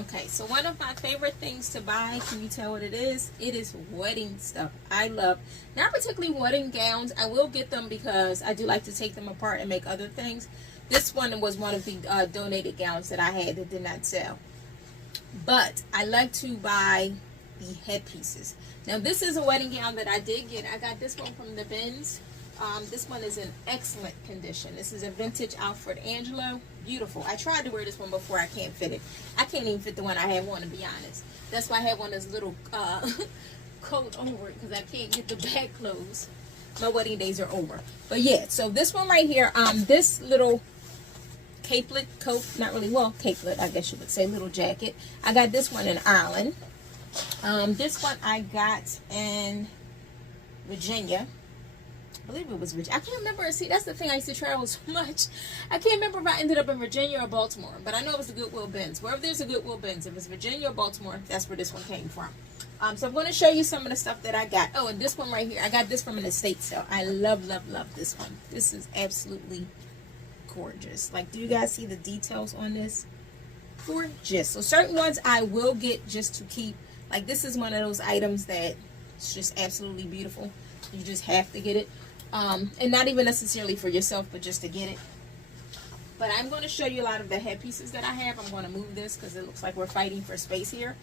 Okay, so one of my favorite things to buy, can you tell what it is? It is wedding stuff. I love, not particularly wedding gowns. I will get them because I do like to take them apart and make other things. This one was one of the donated gowns that I had that did not sell. But I like to buy the headpieces. Now this is a wedding gown that I did get. I got this one from the bins. This one is in excellent condition. This is a vintage Alfred Angelo. Beautiful. I tried to wear this one before. I can't fit it. I can't even fit the one I have on, to be honest. That's why I have one of those little coat over it, because I can't get the back closed. My wedding days are over. But yeah, so this one right here, this little capelet coat, not really, well, capelet, I guess you would say, little jacket. I got this one in Ireland. This one I got in Virginia. I believe it was Virginia. I can't remember. See, that's the thing. I used to travel so much. I can't remember if I ended up in Virginia or Baltimore. But I know it was the Goodwill bins. Wherever there's a Goodwill bins, if it's Virginia or Baltimore, that's where this one came from. So I'm going to show you some of the stuff that I got. Oh, and this one right here. I got this from an estate sale. I love, love, love this one. This is absolutely gorgeous. Like, do you guys see the details on this? Gorgeous. So certain ones I will get just to keep. Like, this is one of those items that it's just absolutely beautiful. You just have to get it. And not even necessarily for yourself, but just to get it. But I'm going to show you a lot of the headpieces that I have. I'm going to move this because it looks like we're fighting for space here.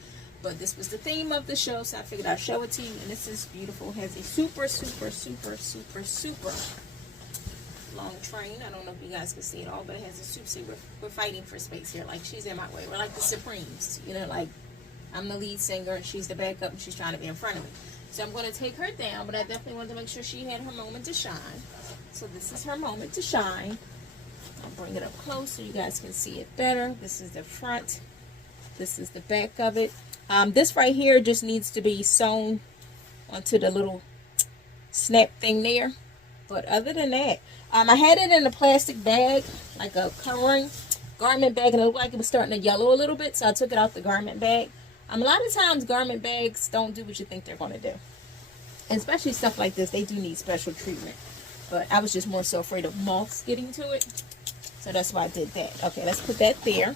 But this was the theme of the show, so I figured I'd show it to you. And this is beautiful. It has a super, super, super, super, super long train. I don't know if you guys can see it all, but it has a super, see, we're fighting for space here. Like, she's in my way. We're like the Supremes. You know, like, I'm the lead singer and she's the backup and she's trying to be in front of me. So I'm going to take her down, but I definitely wanted to make sure she had her moment to shine. So this is her moment to shine. I'll bring it up close so you guys can see it better. This is the front. This is the back of it. This right here just needs to be sewn onto the little snap thing there. But other than that, I had it in a plastic bag, like a covering garment bag, and it looked like it was starting to yellow a little bit, so I took it out the garment bag. A lot of times garment bags don't do what you think they're going to do. And especially stuff like this, they do need special treatment. But I was just more so afraid of moths getting to it. So that's why I did that. Okay, let's put that there.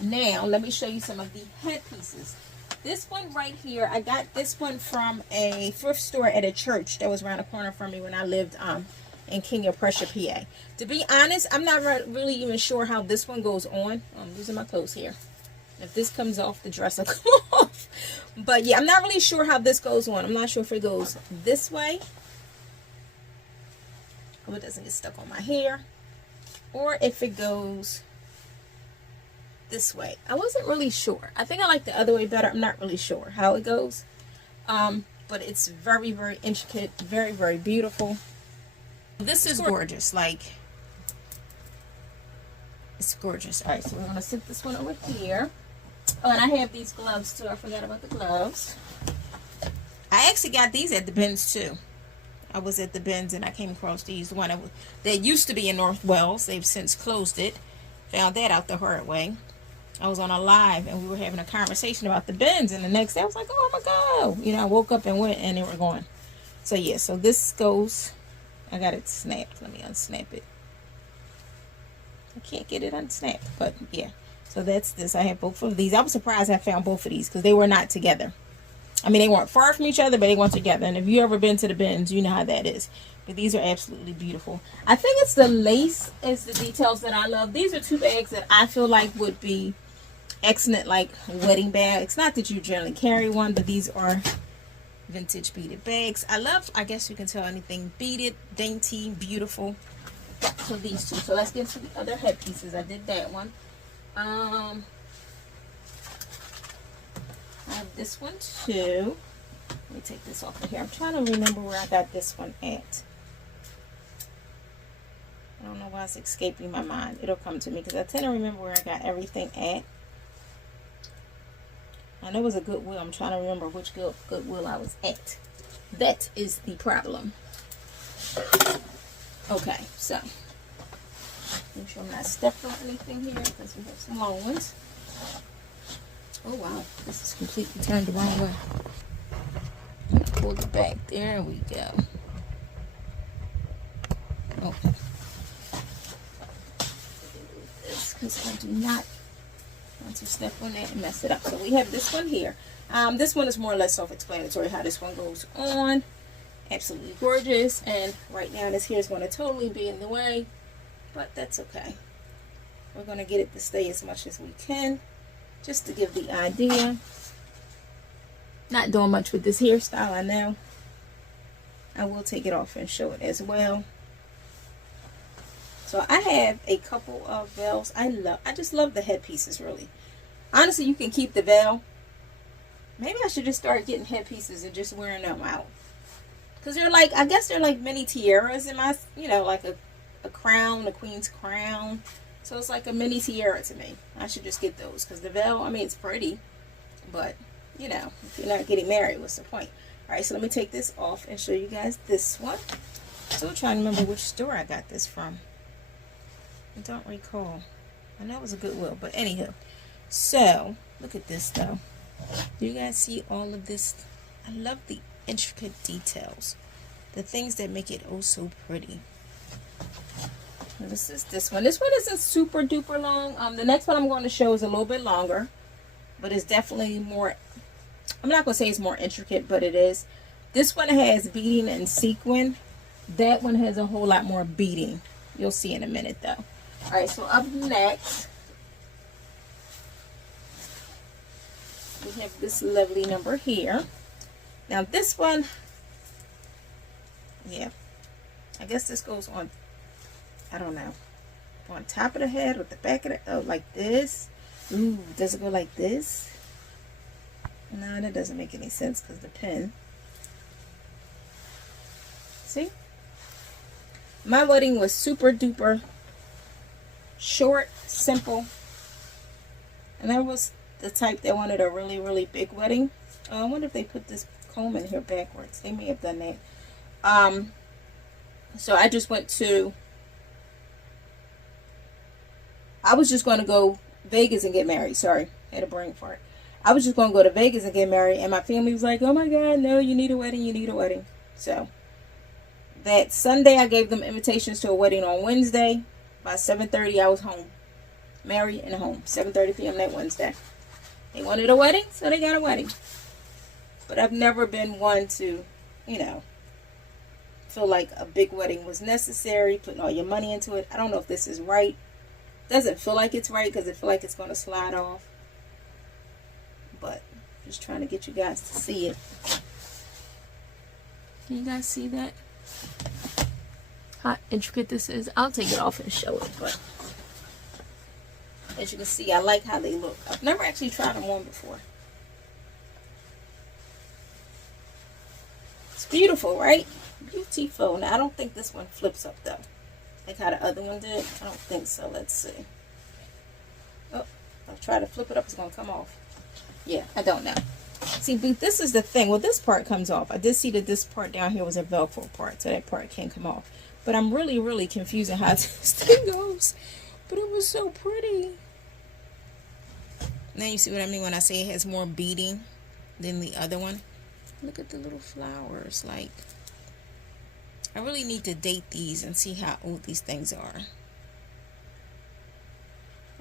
Now, let me show you some of the headpieces. This one right here, I got this one from a thrift store at a church that was around the corner from me when I lived in King of Prussia, PA. To be honest, I'm not really even sure how this one goes on. I'm losing my clothes here. If this comes off, the dress will come off. But yeah, I'm not really sure how this goes on. I'm not sure if it goes this way. Or it doesn't get stuck on my hair. Or if it goes this way. I wasn't really sure. I think I like the other way better. I'm not really sure how it goes. But it's very, very intricate. Very, very beautiful. This is gorgeous. Like, it's gorgeous. Alright, so we're going to sit this one over here. Oh, and I have these gloves too. I forgot about the gloves. I actually got these at the bins too. I was at the bins and I came across these. The one that used to be in North Wales. They've since closed it. Found that out the hard way. I was on a live and we were having a conversation about the bins, and the next day I was like, oh my god. You know, I woke up and went and they were gone. So yeah, so this goes, I got it snapped. Let me unsnap it. I can't get it unsnapped, but yeah. So that's this. I have both of these. I was surprised I found both of these because they were not together. I mean, they weren't far from each other, but they weren't together. And if you ever been to the bins, you know how that is. But these are absolutely beautiful. I think it's the lace is the details that I love. These are two bags that I feel like would be excellent, like wedding bags. Not that you generally carry one, but these are vintage beaded bags. I love, I guess you can tell, anything beaded, dainty, beautiful. So these two. So let's get to the other headpieces. I did that one. I have this one too. Let me take this off of here. I'm trying to remember where I got this one at. I don't know why it's escaping my mind. It'll come to me because I tend to remember where I got everything at. I know it was a Goodwill. I'm trying to remember which Goodwill I was at. That is the problem. Okay, so make sure I'm not stepping on anything here because we have some long ones. Oh wow, this is completely turned the wrong way. I'm gonna pull it back. There we go. Okay. This, because I do not want to step on that and mess it up. So we have this one here. This one is more or less self-explanatory how this one goes on. Absolutely gorgeous. And right now this here is going to totally be in the way, but that's okay. We're going to get it to stay as much as we can, just to give the idea. Not doing much with this hairstyle, I know. I will take it off and show it as well. So I have a couple of veils. I just love the headpieces, really. Honestly, you can keep the veil. Maybe I should just start getting headpieces and just wearing them out. Because they're like, I guess they're like mini tiaras in my, you know, like a crown, a queen's crown. So it's like a mini tiara to me. I should just get those. Because the veil, I mean, it's pretty. But, you know, if you're not getting married, what's the point? Alright, so let me take this off and show you guys this one. Still trying to remember which store I got this from. I don't recall. I know it was a Goodwill, but anywho. So, look at this though. Do you guys see all of this? I love the intricate details. The things that make it oh so pretty. This is this one. This one isn't super duper long. The next one I'm going to show is a little bit longer. But it's definitely more, I'm not going to say it's more intricate, but it is. This one has beading and sequin. That one has a whole lot more beading. You'll see in a minute though. Alright, so up next, we have this lovely number here. Now this one, yeah, I guess this goes on, I don't know, on top of the head or the back of the, oh, like this. Ooh, does it go like this? No, that doesn't make any sense because the pin. See? My wedding was super duper short, simple. And I was the type that wanted a really, really big wedding. I wonder if they put this comb in here backwards. They may have done that. So I just went to, I was just going to go Vegas and get married. Sorry, had a brain fart. I was just going to go to Vegas and get married, and my family was like, oh my God, no, you need a wedding, you need a wedding. So that Sunday I gave them invitations to a wedding on Wednesday. By 7:30 I was home, married and home. 7:30 p.m. that Wednesday. They wanted a wedding, so they got a wedding. But I've never been one to, you know, feel like a big wedding was necessary, putting all your money into it. I don't know if this is right. Doesn't feel like it's right because I feel like it's going to slide off. But just trying to get you guys to see it. Can you guys see that? How intricate this is. I'll take it off and show it. But as you can see, I like how they look. I've never actually tried them on before. It's beautiful, right? Beautiful. Now, I don't think this one flips up though, like how the other one did. I don't think so. Let's see. Oh, I'll try to flip it up. It's going to come off. Yeah, I don't know. See, but this is the thing. Well, this part comes off. I did see that this part down here was a Velcro part, so that part can't come off. But I'm really, really confused on how this thing goes. But it was so pretty. Now you see what I mean when I say it has more beading than the other one. Look at the little flowers. Like, I really need to date these and see how old these things are.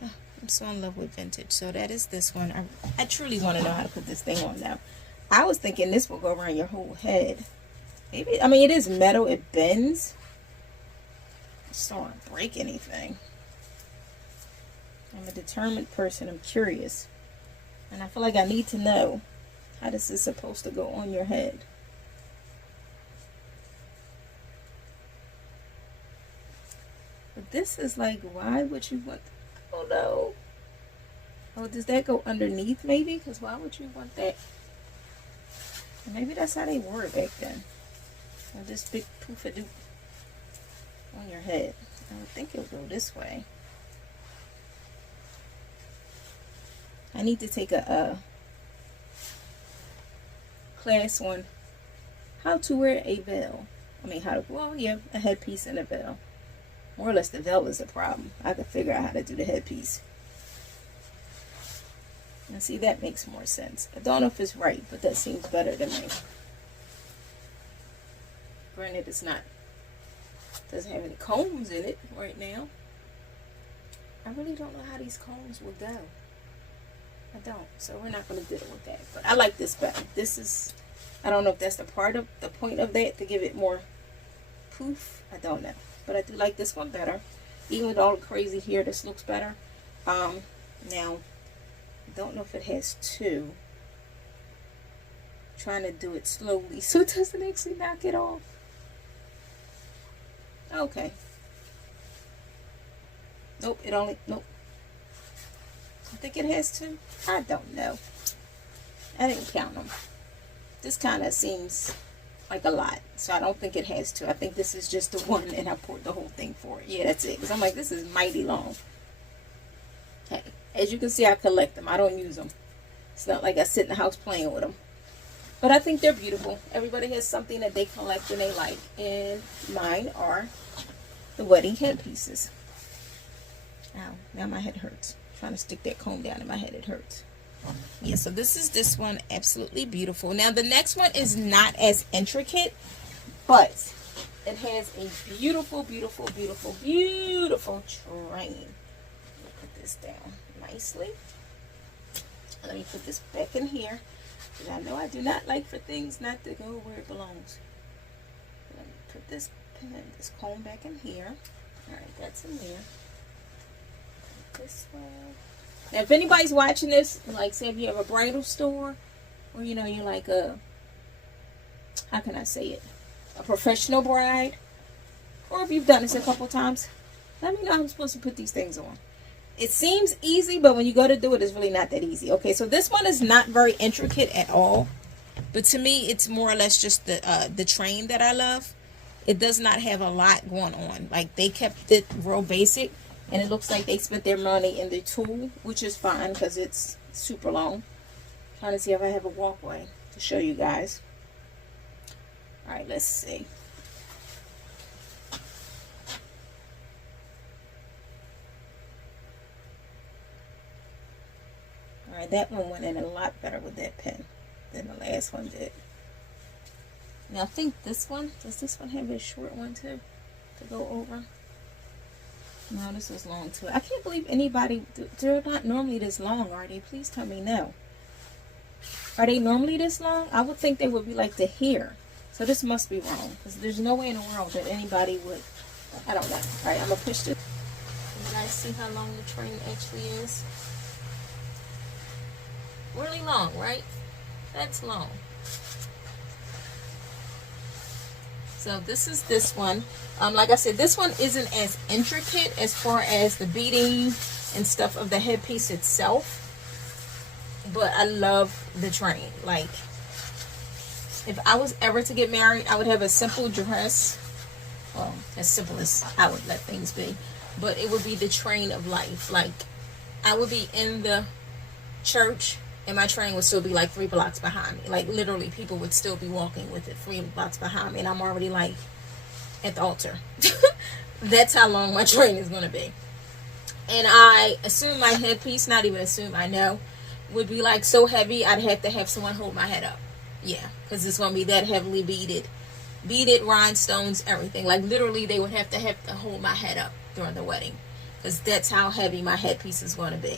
Oh, I'm so in love with vintage. So that is this one. I truly want to know how to put this thing on now. I was thinking this will go around your whole head. Maybe, I mean, it is metal. It bends. I just don't want to break anything. I'm a determined person. I'm curious. And I feel like I need to know how this is supposed to go on your head. But this is like, why would you want, oh no. Oh, does that go underneath maybe? Because why would you want that? Maybe that's how they wore it back then. Or this big poof-a-doop on your head. I would think it would go this way. I need to take a class on how to wear a veil. I mean, how to, well, yeah, a headpiece and a veil. More or less, the veil is the problem. I could figure out how to do the headpiece. And see, that makes more sense. I don't know if it's right, but that seems better to me. Granted, it's not, doesn't have any combs in it right now. I really don't know how these combs will go. I don't. So we're not going to deal with that. But I like this better. This is, I don't know if that's the point of that, to give it more poof. I don't know. But I do like this one better. Even with all the crazy here, this looks better. Now, I don't know if it has two. I'm trying to do it slowly so it doesn't actually knock it off. Okay. Nope, nope. I think it has two. I don't know. I didn't count them. This kind of seems like a lot, so I don't think it has two. I think this is just the one, and I poured the whole thing for it. Yeah, that's it. Because I'm like, this is mighty long. Okay. As you can see, I collect them. I don't use them. It's not like I sit in the house playing with them. But I think they're beautiful. Everybody has something that they collect and they like. And mine are the wedding headpieces. Ow, now my head hurts. Trying to stick that comb down in my head, it hurts. Yeah, so this one, absolutely beautiful. Now the next one is not as intricate, but it has a beautiful, beautiful, beautiful, beautiful train. Put this down nicely. Let me put this back in here, because I know I do not like for things not to go where it belongs. Let me put this comb back in here. All right, that's in there. This way. Now, if anybody's watching this, like, say if you have a bridal store, or you know, you're like a, how can I say it, a professional bride, or if you've done this a couple times, let me know how I'm supposed to put these things on. It seems easy, but when you go to do it, it's really not that easy. Okay, so this one is not very intricate at all, but to me, it's more or less just the train that I love. It does not have a lot going on. Like, they kept it real basic. And it looks like they spent their money in the tool, which is fine because it's super long. Trying to see if I have a walkway to show you guys. Alright, let's see. Alright, that one went in a lot better with that pen than the last one did. Now I think this one, does this one have a short one too to go over? No, this is long too. I can't believe anybody, they're not normally this long, are they? Please tell me no. Are they normally this long? I would think they would be like to here. So this must be wrong, because there's no way in the world that anybody would, I don't know. Alright, I'm going to push this. You guys see how long the train actually is? Really long, right? That's long. So this is this one. Like I said, this one isn't as intricate as far as the beading and stuff of the headpiece itself. But I love the train. Like, if I was ever to get married, I would have a simple dress. Well, as simple as I would let things be. But it would be the train of life. Like, I would be in the church, and my train would still be like 3 blocks behind me. Like, literally, people would still be walking with it 3 blocks behind me. And I'm already, like, at the altar. That's how long my train is going to be. And I assume my headpiece, not even assume, I know, would be, like, so heavy, I'd have to have someone hold my head up. Yeah, because it's going to be that heavily beaded. Beaded, rhinestones, everything. Like, literally, they would have to hold my head up during the wedding. Because that's how heavy my headpiece is going to be.